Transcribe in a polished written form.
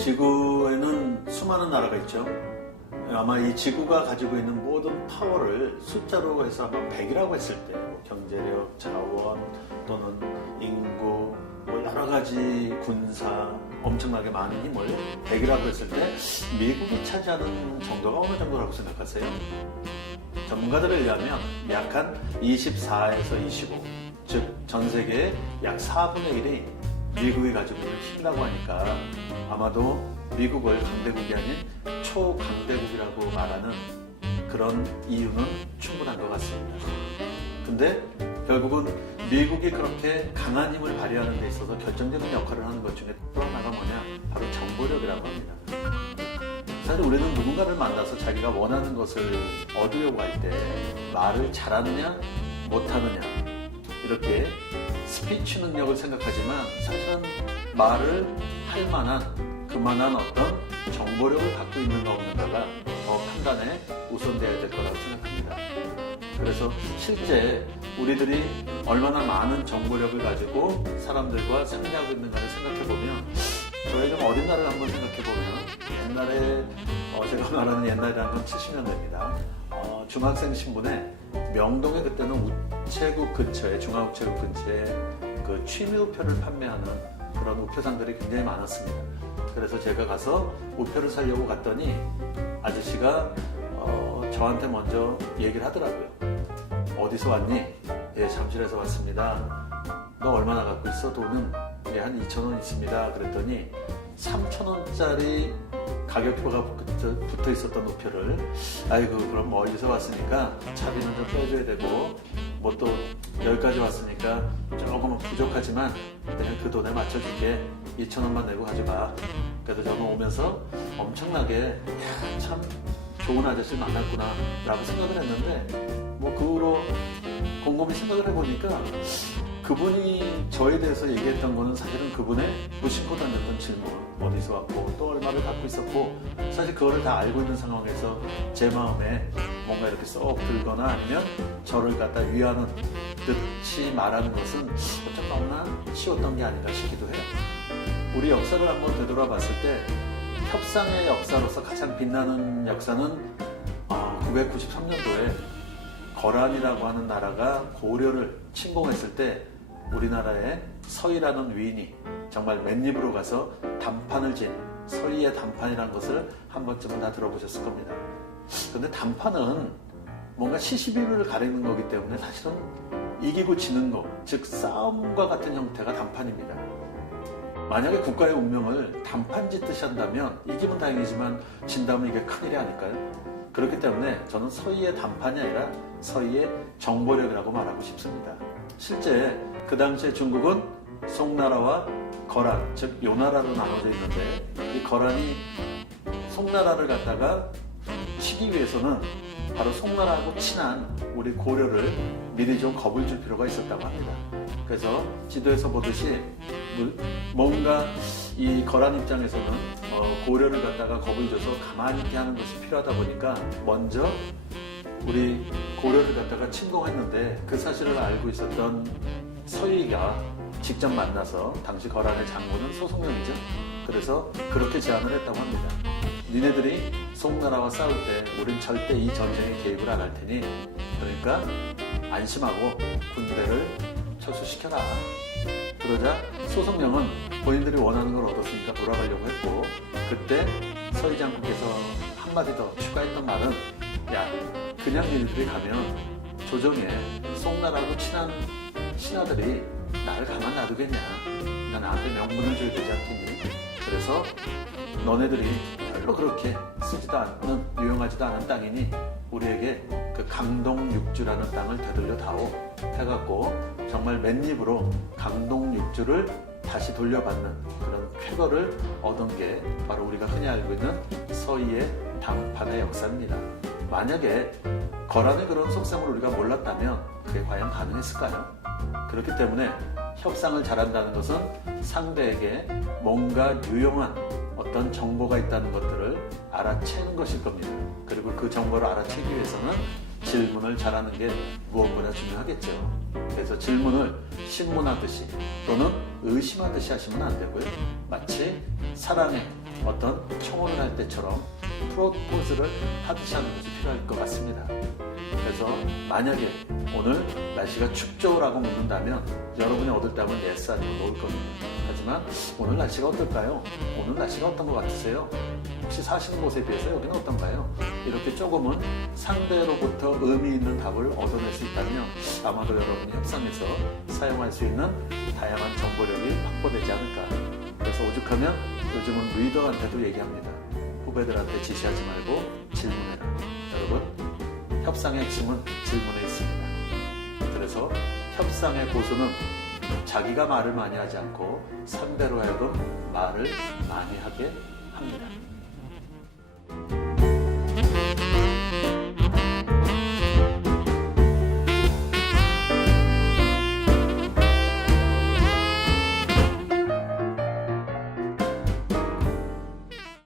지구에는 수많은 나라가 있죠. 아마 이 지구가 가지고 있는 모든 파워를 숫자로 해서 아마 100이라고 했을 때 경제력, 자원 또는 인구, 여러 가지 군사 엄청나게 많은 힘을 100이라고 했을 때 미국이 차지하는 정도가 어느 정도라고 생각하세요? 전문가들에 의하면 약 한 24에서 25, 즉 전 세계의 약 4분의 1이 미국이 가지고 있는 힘이라고 하니까 아마도 미국을 강대국이 아닌 초강대국이라고 말하는 그런 이유는 충분한 것 같습니다. 근데 결국은 미국이 그렇게 강한 힘을 발휘하는 데 있어서 결정적인 역할을 하는 것 중에 또 하나가 뭐냐? 바로 정보력이라고 합니다. 사실 우리는 누군가를 만나서 자기가 원하는 것을 얻으려고 할 때 말을 잘하느냐 못하느냐 이렇게 스피치 능력을 생각하지만 사실은 말을 할 만한 그만한 어떤 정보력을 갖고 있는가 없는가가 더 판단에 우선돼야 될 거라고 생각합니다. 그래서 실제 우리들이 얼마나 많은 정보력을 가지고 사람들과 상대하고 있는가를 생각해보면 저희 좀 어린 날을 한번 생각해보면 옛날에 제가 말하는 옛날이라는 건 70년대입니다. 중학생 신분에 명동에 그때는 우체국 근처에 중앙우체국 근처에 그 취미우표를 판매하는 그런 우표상들이 굉장히 많았습니다. 그래서 제가 가서 우표를 사려고 갔더니 아저씨가 저한테 먼저 얘기를 하더라고요. 어디서 왔니? 예, 잠실에서 왔습니다. 너 얼마나 갖고 있어? 돈은? 예, 한 2,000원 있습니다. 그랬더니 3,000원짜리 가격표가 붙어 있었던 우표를 아이고 그럼 멀리서 왔으니까 차비는 좀 빼줘야 되고 뭐 또 여기까지 왔으니까 조금 부족하지만 내가 그 돈에 맞춰줄게 2,000원만 내고 가져가. 그래도 저는 오면서 엄청나게 참 좋은 아저씨를 만났구나 라고 생각을 했는데 뭐 그 후로 곰곰이 생각을 해보니까 그분이 저에 대해서 얘기했던 거는 사실은 그분의 무심코 던졌던 질문 어디서 왔고 또 얼마를 갖고 있었고 사실 그거를 다 알고 있는 상황에서 제 마음에 뭔가 이렇게 쏙 들거나 아니면 저를 갖다 위하는 듯이 말하는 것은 좀 너무나 쉬웠던 게 아닌가 싶기도 해요. 우리 역사를 한번 되돌아봤을 때 협상의 역사로서 가장 빛나는 역사는 993년도에 거란이라고 하는 나라가 고려를 침공했을 때 우리나라의 서희라는 위인이 정말 맨입으로 가서 단판을 진 서희의 단판이라는 것을 한 번쯤은 다 들어보셨을 겁니다. 그런데 단판은 뭔가 시시비비를 가리는 거기 때문에 사실은 이기고 지는 거, 즉 싸움과 같은 형태가 단판입니다. 만약에 국가의 운명을 단판 짓듯이 한다면 이기면 다행이지만 진다면 이게 큰일이 아닐까요? 그렇기 때문에 저는 서희의 단판이 아니라 서희의 정보력이라고 말하고 싶습니다. 실제 그 당시에 중국은 송나라와 거란, 즉 요나라로 나눠져 있는데 이 거란이 송나라를 갖다가 치기 위해서는 바로 송나라하고 친한 우리 고려를 미리 좀 겁을 줄 필요가 있었다고 합니다. 그래서 지도에서 보듯이 뭔가 이 거란 입장에서는 고려를 갖다가 겁을 줘서 가만히 있게 하는 것이 필요하다 보니까 먼저 우리 고려를 갖다가 침공했는데 그 사실을 알고 있었던 서희가 직접 만나서 당시 거란의 장군은 소송령이죠. 그래서 그렇게 제안을 했다고 합니다. 니네들이 송나라와 싸울 때 우린 절대 이 전쟁에 개입을 안 할 테니 그러니까 안심하고 군대를 철수시켜라. 그러자 소송령은 본인들이 원하는 걸 얻었으니까 돌아가려고 했고 그때 서희 장군께서 한마디 더 추가했던 말은 야 그냥 니네들이 가면 조정에 송나라하고 친한 신하들이 나를 가만 놔두겠냐. 나 나한테 명분을 줘야 되지 않겠니? 그래서 너네들이 별로 그렇게 쓰지도 않는 유용하지도 않은 땅이니 우리에게 그 강동육주라는 땅을 되돌려 다오 해갖고 정말 맨입으로 강동육주를 다시 돌려받는 그런 쾌거를 얻은 게 바로 우리가 흔히 알고 있는 서희의 단판의 역사입니다. 만약에 거란의 그런 속셈을 우리가 몰랐다면 그게 과연 가능했을까요? 그렇기 때문에 협상을 잘한다는 것은 상대에게 뭔가 유용한 어떤 정보가 있다는 것들을 알아채는 것일 겁니다. 그리고 그 정보를 알아채기 위해서는 질문을 잘하는 게 무엇보다 중요하겠죠. 그래서 질문을 신문하듯이 또는 의심하듯이 하시면 안 되고요. 마치 사랑에 어떤 청혼을 할 때처럼 프로포즈를 하듯이 하는 것이 필요할 것 같습니다. 그래서 만약에 오늘 날씨가 춥죠라고 묻는다면 여러분이 얻을 답은 yes 아니면 no일 겁니다. 하지만 오늘 날씨가 어떨까요? 오늘 날씨가 어떤 것 같으세요? 혹시 사시는 곳에 비해서 여기는 어떤가요? 이렇게 조금은 상대로부터 의미 있는 답을 얻어낼 수 있다면 아마도 여러분이 협상에서 사용할 수 있는 다양한 정보력이 확보되지 않을까. 그래서 오죽하면 요즘은 리더한테도 얘기합니다. 후배들한테 지시하지 말고 질문해라. 여러분, 협상의 핵심은 질문에 있습니다. 그래서 협상의 고수는 자기가 말을 많이 하지 않고 상대로 하여금 말을 많이 하게 합니다.